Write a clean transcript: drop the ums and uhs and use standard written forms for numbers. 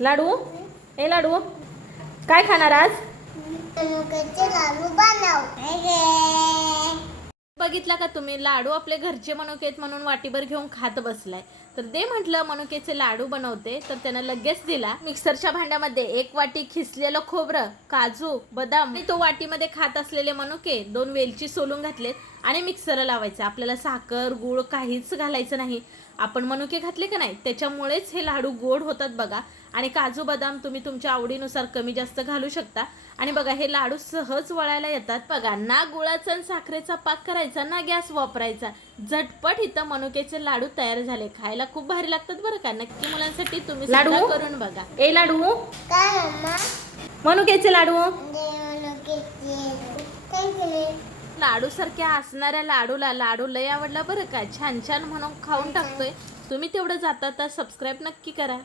लाडू ए लाडू काय खाणार आज? मनुक्याचे लाडू बनव. बघितला का तुम्ही? लाडू आपले घरचे मनुके आहेत म्हणून वाटीभर घेऊन खात बसलाय. तर दे म्हटलं मनुकेचे लाडू बनवते, तर त्यानं लगेच दिला. मिक्सरच्या भांड्यामध्ये 1 वाटी खिसलेलं खोबरं, काजू, बदाम आणि तो वाटीमध्ये खात असलेले मनुके, 2 वेलची सोलून घातलेत आणि मिक्सरला लावायचं. आपल्याला साखर गूळ काहीच घालायचं नाही. आपण मनुके घातले का नाही त्याच्यामुळेच हे लाडू गोड होतात बघा. आणि काजू बदाम तुम्ही तुमच्या आवडीनुसार कमी जास्त घालू शकता. आणि बघा हे लाडू सहज वळायला येतात बघा. ना गुळाचा आणि साखरेचा पाक करायचा ना गॅस वापरायचा. झटपट इथं मनुकेचे लाडू तयार झाले. खायला खूप भारी लागतात बरं का. नक्की मुलांसाठी तुम्ही सुद्धा करून बघा. ए लाडू काय मम्मा? मनुकेचे लाडू. काय लाडू सारख्या असणाऱ्या लाडूला लाडू लय आवडला बरं का. छान छान म्हणून खाऊन टाकतोय. तुम्ही तेवढं जाता तर सबस्क्राईब नक्की करा.